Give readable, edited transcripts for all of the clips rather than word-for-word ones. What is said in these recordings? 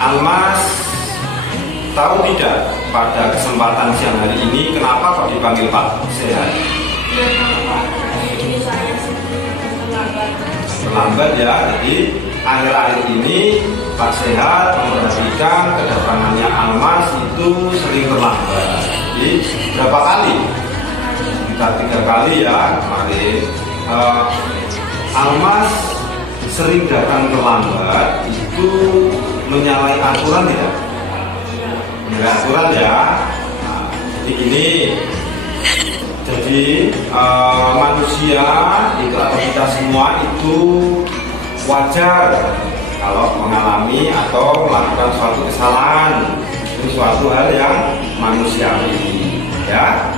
Almas tahu tidak pada kesempatan siang hari ini kenapa kok dipanggil Pak Sehat? Terlambat ya, jadi akhir-akhir ini Pak Sehat memperhatikan kedatangannya Almas itu sering terlambat. Jadi berapa kali? Kita 3 kali ya kemarin. Almas sering datang terlambat itu menyalahi aturan tidak? Menyalahi aturan ya. Nah, jadi gini. Jadi manusia itu atau kita semua itu wajar kalau mengalami atau melakukan suatu kesalahan. Itu suatu hal yang manusiawi ya.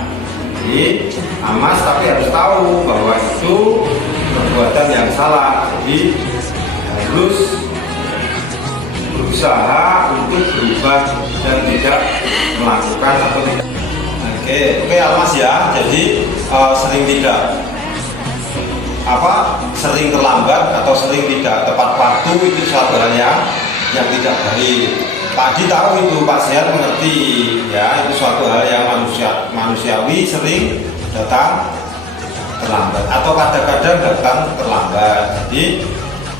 Jadi Almas tapi harus tahu bahwa itu perbuatan yang salah. Jadi harus berusaha untuk berubah dan tidak melakukan atau tidak. Oke Almas ya. Jadi sering tidak sering terlambat atau sering tidak tepat waktu itu suatu hal yang tidak baik. Pak Adi tahu itu, Pak Sehat mengerti ya, itu suatu hal yang manusiawi sering datang terlambat atau kadang-kadang datang terlambat. Jadi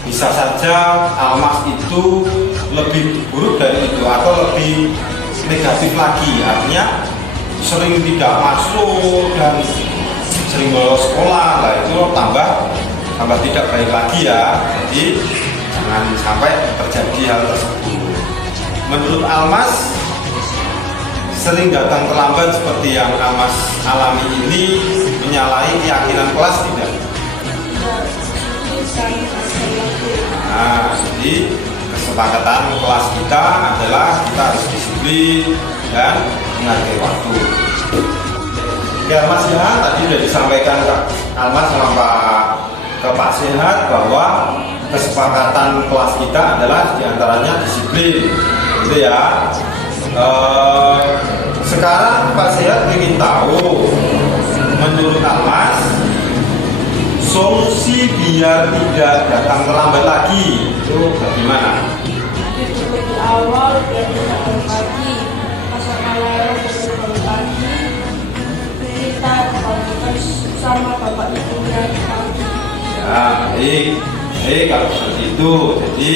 bisa saja Almas itu lebih buruk dari itu atau lebih negatif lagi, artinya sering tidak masuk dan sering bolos sekolah, lah itu tambah tidak baik lagi ya. Jadi jangan sampai terjadi hal tersebut. Menurut Almas, sering datang terlambat seperti yang Almas alami ini menyalahi keyakinan kelas tidak? Nah, jadi kesepakatan kelas kita adalah kita harus disiplin dan menghargai waktu. Oke Almas ya, tadi sudah disampaikan ke Almas sama Pak Sehat bahwa kesepakatan kelas kita adalah diantaranya disiplin, gitu ya. Sekarang Pak Sehat ingin tahu, menurut Almas, solusi biar tidak datang terlambat lagi itu bagaimana? Seperti awal biar tidak terlambat lagi, pasal awal terlambat lagi, kita komunikasi sama bapak ibunya pagi. Ya, baik kalau seperti itu. Jadi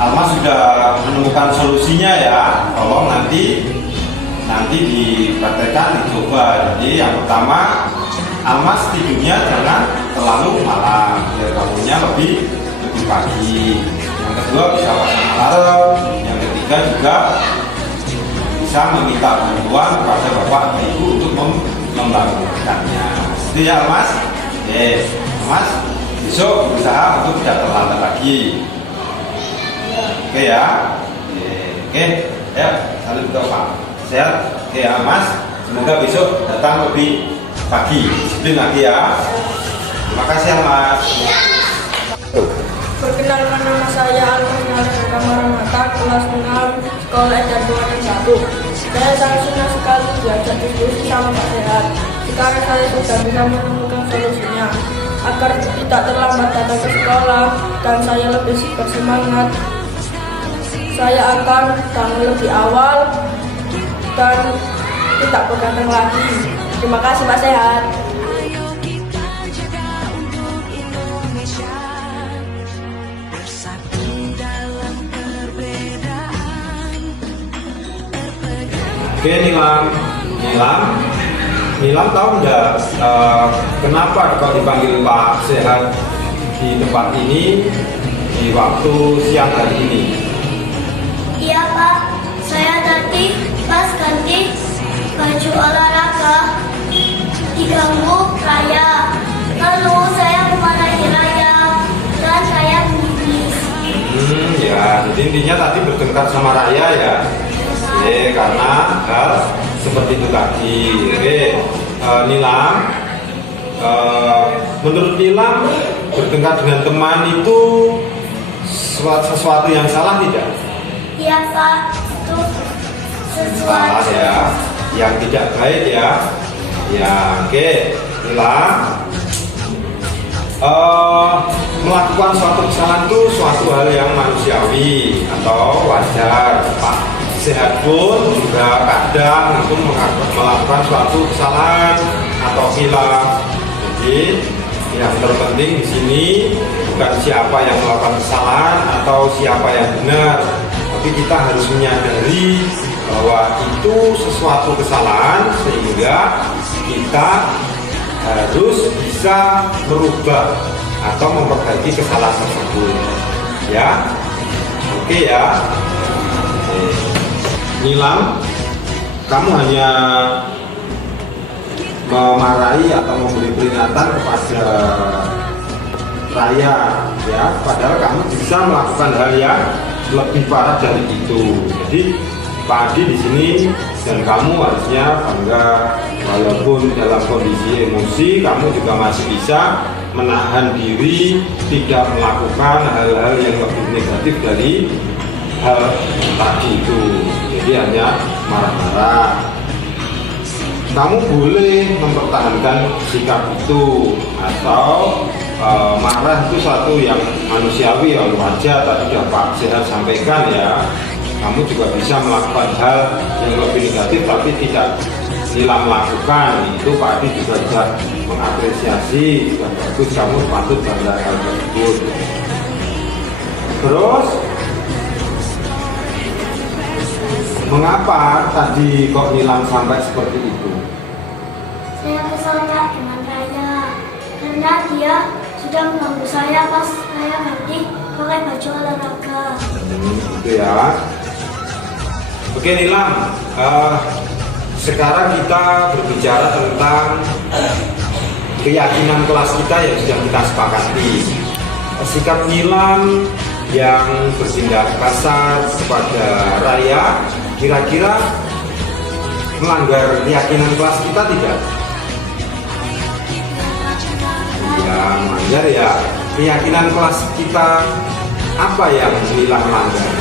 Almas sudah menemukan solusinya ya. Tolong nanti dipraktekkan, dicoba. Jadi yang pertama, Almas tidurnya jangan terlalu malam, biar bangunnya lebih pagi. Yang kedua bisa pasang alarm. Yang ketiga juga bisa meminta bantuan kepada bapak atau ibu untuk membangunkannya. Itu ya Almas. Almas besok berusaha untuk tidak terlambat lagi. Oke ya. Oke ya, salut untuk Pak Sehat. Oke ya Mas, semoga besok datang lebih pagi, disiplin lagi ya. Terima kasih ya Mas. Perkenalkan, nama saya Almas Kamarmata, kelas 6, sekolah Edan 2 Saya sangat senang sekali diajak diskusi sama Pak Sehat. Sekarang saya sudah bisa menemukan solusinya agar tidak terlambat datang ke sekolah dan saya lebih bersemangat. Saya akan bangun lebih awal dan tidak begadang lagi. Terima kasih Pak Sehat. Oke Nilam tahu nggak kenapa kok dipanggil Pak Sehat di tempat ini di waktu siang hari ini? Iya Pak, saya tadi pas ganti baju olahraga diganggu Raya, lalu saya memarahi Raya dan saya menangis. Ya, jadi intinya tadi bertengkar sama Raya ya. Karena hal seperti itu tadi. Nilam, menurut Nilam bertengkar dengan teman itu sesuatu yang salah tidak? Iya Pak, itu sesuatu Salah ya, yang tidak baik ya. Ya, oke. Nilam, melakukan suatu kesalahan itu suatu hal yang manusiawi atau wajar. Pak Sehat pun juga kadang itu melakukan suatu kesalahan atau hilaf. Jadi yang terpenting di sini bukan siapa yang melakukan kesalahan atau siapa yang benar, tapi kita harus menyadari bahwa itu sesuatu kesalahan sehingga kita harus bisa merubah atau memperbaiki kesalahan tersebut. Ya, oke ya. Nilam, kamu hanya memarahi atau memberi peringatan kepada Raya, ya. Padahal kamu bisa melakukan hal yang lebih parah dari itu. Jadi Pak Adi di sini dan kamu harusnya bangga, walaupun dalam kondisi emosi kamu juga masih bisa menahan diri, tidak melakukan hal-hal yang lebih negatif dari hal tadi itu. Jadi hanya marah-marah. Kamu boleh mempertahankan sikap itu atau marah itu satu yang manusiawi, yang wajar. Tadi sudah Pak Sehat sampaikan ya. Kamu juga bisa melakukan hal yang lebih negatif tapi tidak Nilam melakukan. Itu Pak Adi juga sudah mengapresiasi, sudah bagus, kamu patut bangga hal tersebut. Terus mengapa tadi kok Nilam sampai seperti itu? Saya kesal Kak dengan Raya karena dia sudah mengganggu saya pas saya ganti pakai baju olahraga. Gitu ya. Oke Nilam, sekarang kita berbicara tentang keyakinan kelas kita yang sudah kita sepakati. Sikap Nilam yang bertindak kasar kepada Raya kira-kira melanggar keyakinan kelas kita tidak? Ya, melanggar ya. Keyakinan kelas kita apa yang Nilam melanggar?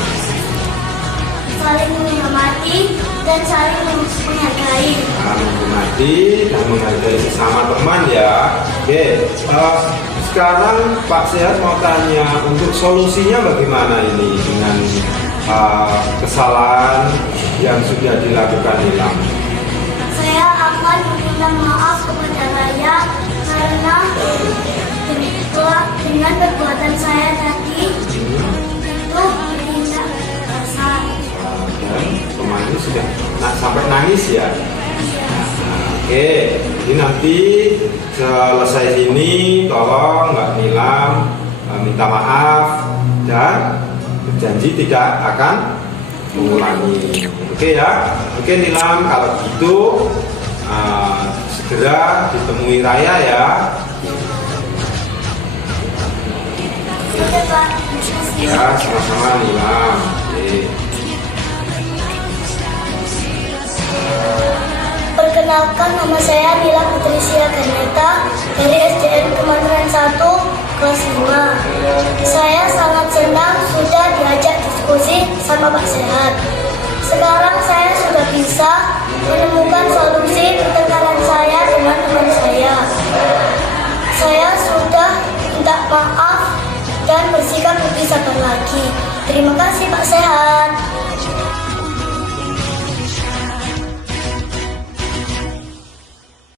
Saling menghormati dan saling menghargai. Nah, menghormati dan menghargai sesama teman ya. Oke, sekarang Pak Sehat mau tanya, untuk solusinya bagaimana ini dengan kesalahan yang sudah dilakukan Nilam? Saya akan meminta maaf kepada Raya karena dengan perbuatan saya tadi itu bertindak kasar. Dan kemarin sudah sampai nangis ya. Oke, jadi nanti selesai sini tolong Mbak Nilam minta maaf dan berjanji tidak akan mengulangi. Oke ya. Oke Nilam, kalau gitu segera ditemui Raya ya. Oke Pak, terima kasih. Ya, sama-sama Nilam. Oke. Perkenalkan, nama saya Nila Putri Siaganeta dari SDN Kementerian 1 kelas 5. Saya sangat senang sudah diajak diskusi sama Pak Sehat. Sekarang saya sudah bisa menemukan solusi pertengkaran saya dengan teman saya. Saya sudah minta maaf dan bersikap lebih sabar lagi. Terima kasih Pak Sehat.